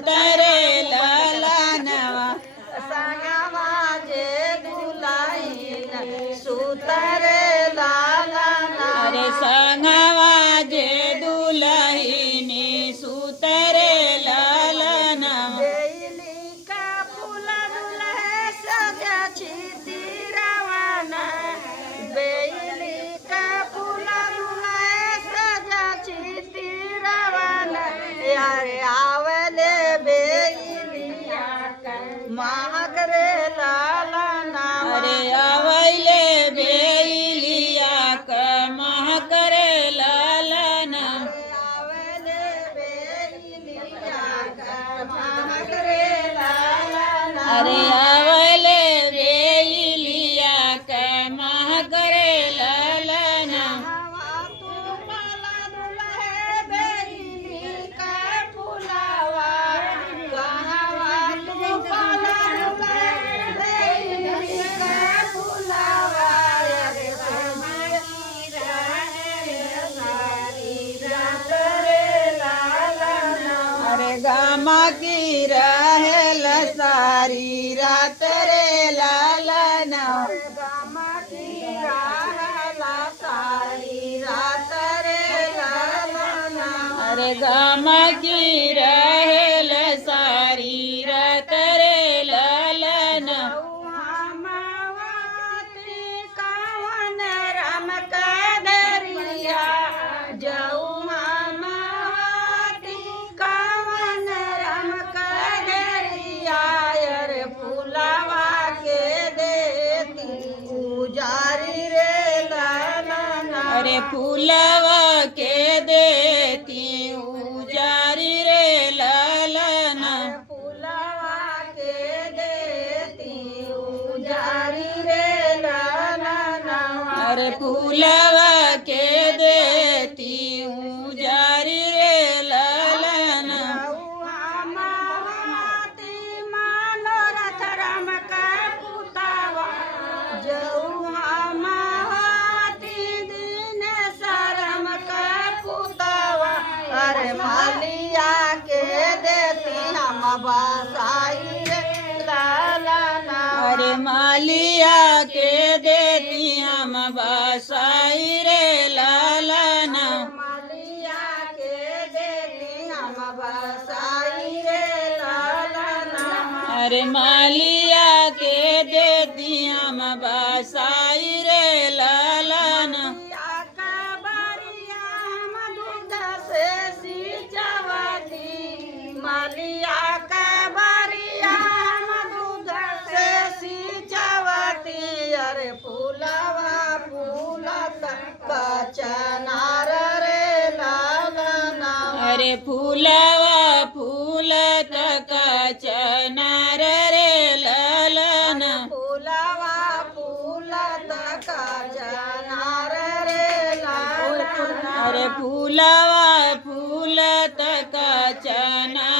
सुतरे ललनवा संगवा जे दुलाहीन सुतरे लालना अरे संगवा जे दुलहिनी सुतरे ललनवा बेली का फुला दुल्हे सजाची तिरवाना बेली का फुला दुल्हे सजाची तिरवाना यारे आवले बेलिया महागरे लालना अरे आवैले बेलिया कमह करे ललना आवले बेलिया महागरे लालना अरे आवैले बेलिया कमह करे ललना हवा तू पाला दुल्हे बेली का फुलावा हवा तू पाला दुल्हे बेली का फुलावा रे समाई रहे सारी रात रे लालना अरे गामा की रहेल सारी रात रे ललना गामा की रहला सारी रात रे लालना अरे गामा की रहेल सारी रात रे ललना मावती कावन राम कदरिया जाऊ मावती कावन राम कदरिया अरे फुलावा के देती पुजारी रे लालना अरे फूलवा के देती उजारी रे ललना फुलावा के देती उजारी रे लालना अरे फूलवा के देती उजारी रे ललना मावती मनोरथ राम का पुतावा जऊहा मावती दिन सरम का पुतावा अरे मालिया के देती हम बसाई रे लालना अरे मालिया के देती हम बसाई रे ललना मालिया के देती हम बसाई रे लालना अरे मालिया के देती हम बसाई रे ललना मालिया का बारिया हम दूध से सिंचवती अरे फूलवा फूलत कचनार रे लालना अरे फूलवा फूलत कचनार रे ललना फूलवा फूलत कचनार रे लालना अरे फूलवा फूलत कचनार